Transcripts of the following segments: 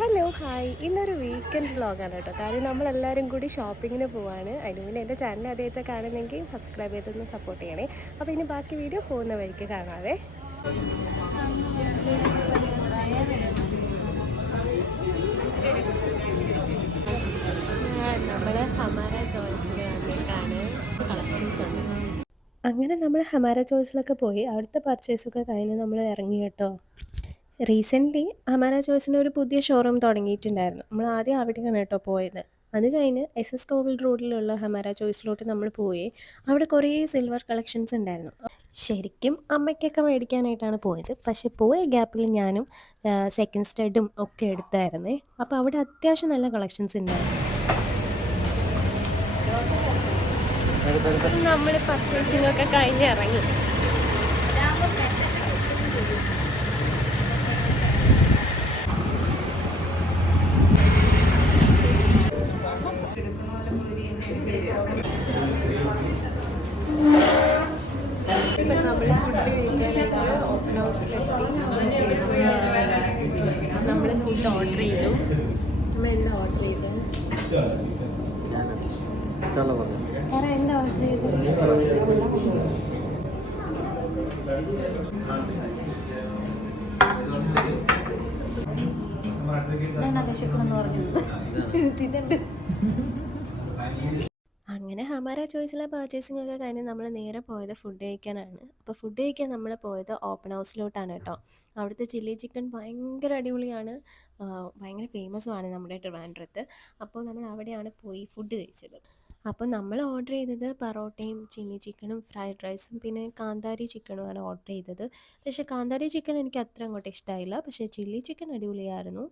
Hello hi ഇന്നൊരു weekend വ്ളോഗാണ് കേട്ടോ. കാര്യം നമ്മളെല്ലാവരും കൂടി ഷോപ്പിങ്ങിന് പോവാണ്. അതിന് മുന്നേ എൻ്റെ ചാനൽ ആദ്യമായിട്ട് കാണുന്നെങ്കിൽ സബ്സ്ക്രൈബ് ചെയ്തൊന്ന് സപ്പോർട്ട് ചെയ്യണേ. അപ്പോൾ ഇനി ബാക്കി വീഡിയോ പോകുന്ന വഴിക്ക് കാണാവേ. നമ്മൾ ഹമാര ചോയ്സിൽ വന്നിട്ടാണ് കളക്ഷൻസ് ഉണ്ട്. അങ്ങനെ നമ്മൾ ഹമാര ചോയ്സിലൊക്കെ പോയി അവിടുത്തെ പർച്ചേസൊക്കെ കഴിഞ്ഞ് നമ്മൾ ഇറങ്ങി കേട്ടോ. റീസെൻ്റ്ലി ഹമാര ചോയ്സിന് ഒരു പുതിയ ഷോറൂം തുടങ്ങിയിട്ടുണ്ടായിരുന്നു. നമ്മൾ ആദ്യം അവിടെയാണ് കേട്ടോ പോയത്. അത് കഴിഞ്ഞ് SS കോവിൽ റോഡിലുള്ള ഹമാര ചോയ്സിലോട്ട് നമ്മൾ പോയി. അവിടെ കുറേ സിൽവർ കളക്ഷൻസ് ഉണ്ടായിരുന്നു. ശരിക്കും അമ്മയ്ക്കൊക്കെ മേടിക്കാനായിട്ടാണ് പോയത്. പക്ഷേ പോയ ഗ്യാപ്പിൽ ഞാനും സെക്കൻഡ് സ്റ്റഡും ഒക്കെ എടുത്തായിരുന്നേ. അപ്പോൾ അവിടെ അത്യാവശ്യം നല്ല കളക്ഷൻസ് ഉണ്ടായിരുന്നു. നമ്മൾ പർച്ചേസിംഗ് ഒക്കെ കഴിഞ്ഞ് ഇറങ്ങി. ഇപ്പം നമ്മൾ ഫുഡ് കഴിക്കാനായിട്ട് ഓപ്പൺ ഹൗസിലെത്തി. നമ്മൾ ഫുഡ് ഓർഡർ ചെയ്തു. നമ്മൾ എന്താ ഓർഡർ ചെയ്തത്? എന്താ ഓർഡർ ചെയ്തത്? അങ്ങനെ ഹമാര ചോയ്സിലെ പർച്ചേസിംഗ് ഒക്കെ കഴിഞ്ഞ് നമ്മൾ നേരെ പോയത് ഫുഡ് കഴിക്കാനാണ്. അപ്പോൾ ഫുഡ് കഴിക്കാൻ നമ്മൾ പോയത് ഓപ്പൺ ഹൗസിലോട്ടാണ് കേട്ടോ. അവിടുത്തെ ചില്ലി ചിക്കൻ ഭയങ്കര അടിപൊളിയാണ്, ഭയങ്കര ഫേമസുമാണ് നമ്മുടെ ട്രിവാൻഡ്രത്ത്. അപ്പോൾ നമ്മൾ അവിടെയാണ് പോയി ഫുഡ് കഴിച്ചത്. അപ്പോൾ നമ്മൾ ഓർഡർ ചെയ്തത് പൊറോട്ടയും ചില്ലി ചിക്കനും ഫ്രൈഡ് റൈസും പിന്നെ കാന്താരി ചിക്കനുമാണ് ഓർഡർ ചെയ്തത്. പക്ഷേ കാന്താരി ചിക്കൻ എനിക്ക് അത്ര അങ്ങോട്ട് ഇഷ്ടമായില്ല. പക്ഷേ ചില്ലി ചിക്കൻ അടിപൊളിയായിരുന്നു.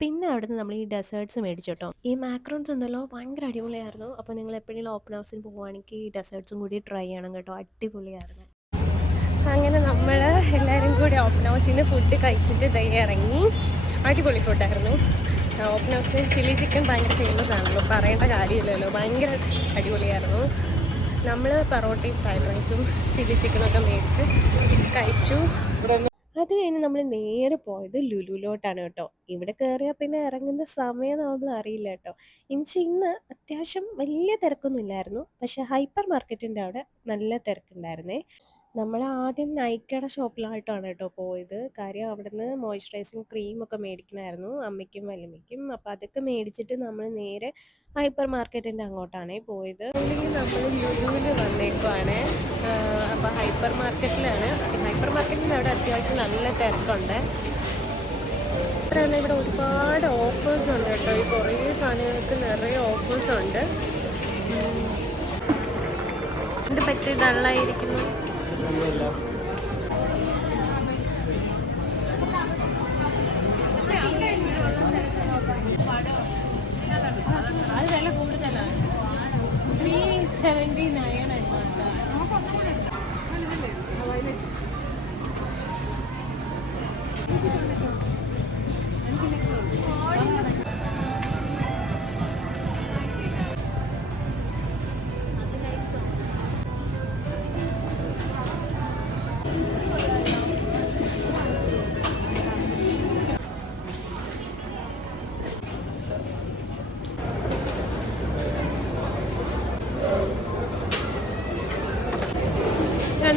പിന്നെ അവിടുന്ന് നമ്മൾ ഈ ഡെസേർട്ട്സ് മേടിച്ചു കേട്ടോ. ഈ മാക്രോൺസ് ഉണ്ടല്ലോ, ഭയങ്കര അടിപൊളിയായിരുന്നു. അപ്പോൾ നിങ്ങൾ എപ്പോഴെങ്കിലും ഓപ്പൺ ഹൗസിൽ പോവുകയാണെങ്കിൽ ഈ ഡെസേർട്ട്സും കൂടി ട്രൈ ചെയ്യണം കേട്ടോ, അടിപൊളിയായിരുന്നു. അങ്ങനെ നമ്മൾ എല്ലാവരും കൂടി ഓപ്പൺ ഹൗസിൽ നിന്ന് ഫുഡ് കഴിച്ചിട്ട് ഇറങ്ങി. അടിപൊളി ഫുഡായിരുന്നു. ഓപ്പൺ ഹൗസിൽ ചില്ലി ചിക്കൻ ഭയങ്കര ഫേമസ് ആണല്ലോ, പറയേണ്ട കാര്യമില്ലല്ലോ, ഭയങ്കര അടിപൊളിയായിരുന്നു. നമ്മൾ പൊറോട്ടയും ഫ്രൈഡ് റൈസും ചില്ലി ചിക്കനൊക്കെ മേടിച്ച് കഴിച്ചു. അത് കഴിഞ്ഞ് നമ്മൾ നേരെ പോയത് ലുലുലോട്ടാണ് കേട്ടോ. ഇവിടെ കയറിയാൽ പിന്നെ ഇറങ്ങുന്ന സമയം നമ്മൾ അറിയില്ല കേട്ടോ. ഇന്ന് അത്യാവശ്യം വലിയ തിരക്കൊന്നും ഇല്ലായിരുന്നു. പക്ഷേ ഹൈപ്പർ മാർക്കറ്റിൻ്റെ അവിടെ നല്ല തിരക്കുണ്ടായിരുന്നേ. നമ്മൾ ആദ്യം നൈക്കയുടെ ഷോപ്പിലായിട്ടാണ് കേട്ടോ പോയത്. കാര്യം അവിടുന്ന് മോയ്സ്ചറൈസിങ് ക്രീമൊക്കെ മേടിക്കണമായിരുന്നു അമ്മയ്ക്കും വല്യമ്മയ്ക്കും. അപ്പോൾ അതൊക്കെ മേടിച്ചിട്ട് നമ്മൾ നേരെ ഹൈപ്പർ മാർക്കറ്റിൻ്റെ അങ്ങോട്ടാണ് പോയത്. നമ്മൾ ലുലുവിൽ വന്നേക്കുവാണ്. അപ്പോൾ ഹൈപ്പർ മാർക്കറ്റിലാണ്. ഹൈപ്പർ മാർക്കറ്റിൻ്റെ അവിടെ അത്യാവശ്യം നല്ല തിരക്കുണ്ട്. മാത്രമല്ല ഇവിടെ ഒരുപാട് ഓഫേഴ്സ് ഉണ്ട് കേട്ടോ. ഈ കുറേ സാധനങ്ങൾക്ക് നിറയെ ഓഫേഴ്സ് ഉണ്ട്. എന്ത് പറ്റി ഡള്ളായിരിക്കുന്നു? അത് വില കൂടുതലാണ്. 379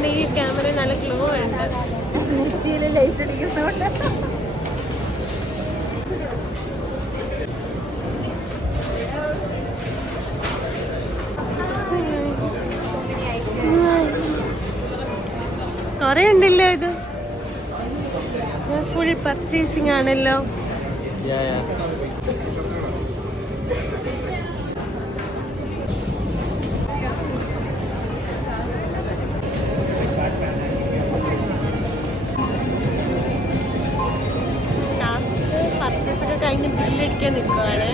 ഈ ക്യാമറ നല്ല ഗ്ലോ ഉണ്ട്. നെറ്റിയിൽ ലൈറ്റ് അടിക്കുന്നുണ്ട്. കുറേ ഉണ്ടല്ലോ. ഇത് ഫുൾ പർച്ചേസിങ് ആണല്ലോ. കഴിഞ്ഞ് ബില്ലടിക്കാൻ നിൽക്കുവാണ്.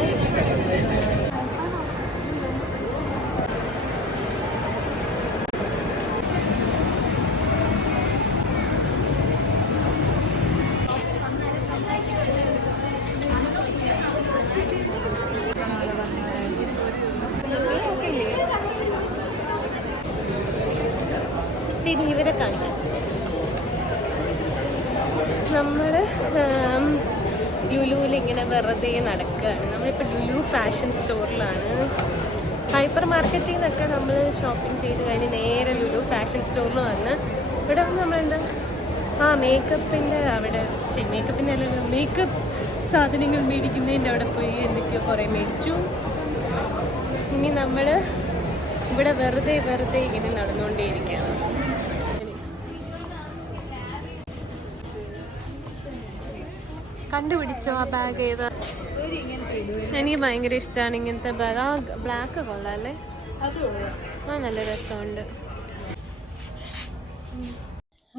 ഇനി ഇവരെ കാണിക്കാം. നമ്മൾ ലുലുവിൽ ഇങ്ങനെ വെറുതെ നടക്കുകയാണ്. നമ്മളിപ്പോൾ ലുലു ഫാഷൻ സ്റ്റോറിലാണ്. ഹൈപ്പർ മാർക്കറ്റിൽ നിന്നൊക്കെ നമ്മൾ ഷോപ്പിംഗ് ചെയ്ത് കഴിഞ്ഞ് നേരെ ലുലു ഫാഷൻ സ്റ്റോറിൽ വന്ന് ഇവിടെ വന്ന് നമ്മളെന്താ മേക്കപ്പിൻ്റെ അവിടെ മേക്കപ്പിൻ്റെ അല്ലെങ്കിൽ മേക്കപ്പ് സാധനങ്ങൾ മേടിക്കുന്നതിൻ്റെ അവിടെ പോയി എന്തൊക്കെയോ കുറേ മേടിച്ചു. ഇനി നമ്മൾ ഇവിടെ വെറുതെ ഇങ്ങനെ നടന്നുകൊണ്ടേയിരിക്കുകയാണ്. കണ്ടുപിടിച്ചോ ആ ബാഗ് ഏതാ? എനിക്ക് ഭയങ്കര ഇഷ്ടമാണ് ഇങ്ങനത്തെ ബാഗ്. ആ ബ്ലാക്ക് കൊള്ളാം അല്ലേ? നല്ല രസമുണ്ട്.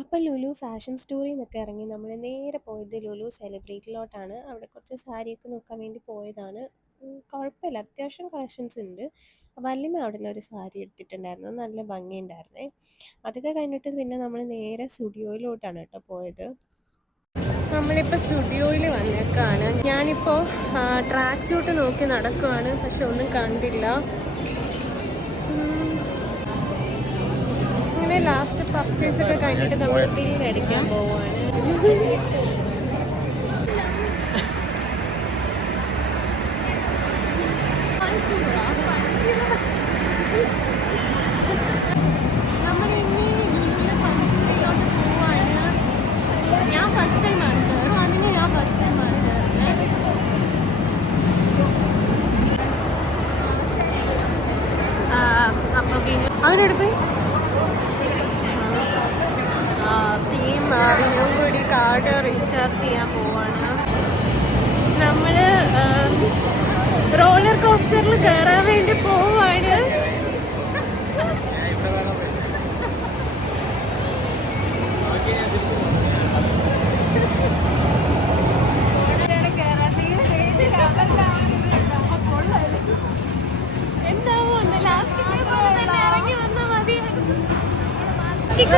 അപ്പം ലുലു ഫാഷൻ സ്റ്റോറിൽ നിന്നൊക്കെ ഇറങ്ങി നമ്മൾ നേരെ പോയത് ലുലു സെലിബ്രിറ്റിയിലോട്ടാണ്. അവിടെ കുറച്ച് സാരിയൊക്കെ നോക്കാൻ വേണ്ടി പോയതാണ്. കുഴപ്പമില്ല, അത്യാവശ്യം കളക്ഷൻസ് ഉണ്ട്. വല്യമ്മ അവിടെ നിന്ന് ഒരു സാരി എടുത്തിട്ടുണ്ടായിരുന്നു, നല്ല ഭംഗിയുണ്ടായിരുന്നേ. അതൊക്കെ കഴിഞ്ഞിട്ട് പിന്നെ നമ്മൾ നേരെ സ്റ്റുഡിയോയിലോട്ടാണ് കേട്ടോ പോയത്. നമ്മളിപ്പോൾ സ്റ്റുഡിയോയിൽ വന്നേക്കാണ്. ഞാനിപ്പോൾ ട്രാക്ക് സ്യൂട്ട് നോക്കി നടക്കുവാണ്, പക്ഷെ ഒന്നും കണ്ടില്ല. അങ്ങനെ ലാസ്റ്റ് പർച്ചേസ് ഒക്കെ കഴിഞ്ഞിട്ട് നമ്മൾ ബില്ല് അടിക്കാൻ പോവുകയാണ്. ഞാൻ ഫസ്റ്റ് ടൈമാണ് കയറും, അതിന് ഞാൻ ഫസ്റ്റ് ടൈമാണ് കയറുന്നത്. അപ്പോൾ പിന്നെ അവനോട് പോയി വിനും കൂടി കാർഡ് റീചാർജ് ചെയ്യാൻ പോവാണ്. നമ്മൾ റോളർ കോസ്റ്ററിൽ കയറാൻ വേണ്ടി പോവാണ്.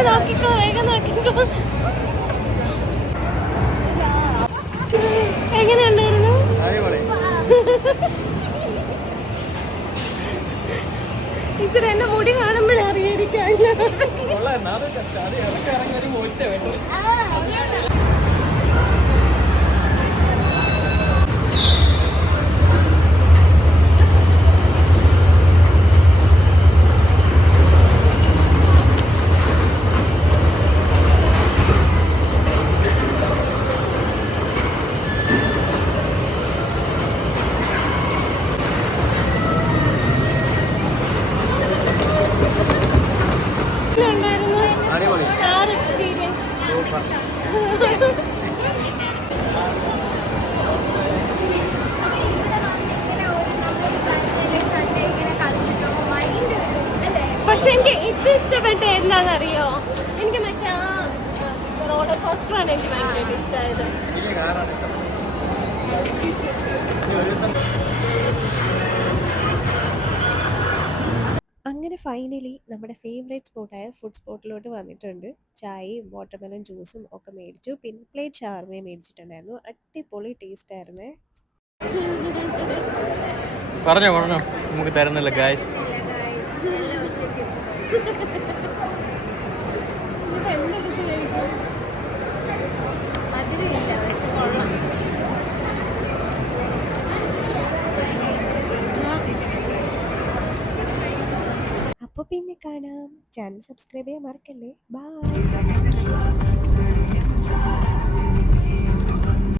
നോക്കിക്കോ വേഗം നോക്കിക്കോ. എങ്ങനെയുണ്ടായിരുന്നു? ഈശ്വര, എന്റെ മുടി കാണുമ്പോഴേ അറിയായിരിക്കും. പക്ഷെ എനിക്ക് ഏറ്റവും ഇഷ്ടപ്പെട്ട എന്താണെന്നറിയോ? എനിക്ക് മറ്റേ റോളർ കോസ്റ്ററാണ് എനിക്ക് ഭയങ്കര ഇഷ്ടമായത്. അങ്ങനെ ഫൈനലി നമ്മുടെ ഫേവറേറ്റ് സ്പോട്ടായ ഫുഡ് സ്പോട്ടിലോട്ട് വന്നിട്ടുണ്ട്. ചായയും വാട്ടർമെലൺ ജ്യൂസും ഒക്കെ മേടിച്ചു. പിന്നെ പ്ലേറ്റ് ഷവർമയും മേടിച്ചിട്ടുണ്ടായിരുന്നു. അടിപൊളി ടേസ്റ്റ് ആയിരുന്നേ. പറഞ്ഞോ നമുക്ക് തരുന്നില്ല ഗായ്സ്. അപ്പോൾ പിന്നെ കാണാം. ചാനൽ സബ്സ്ക്രൈബ് ചെയ്യാൻ മറക്കല്ലേ. ബൈ.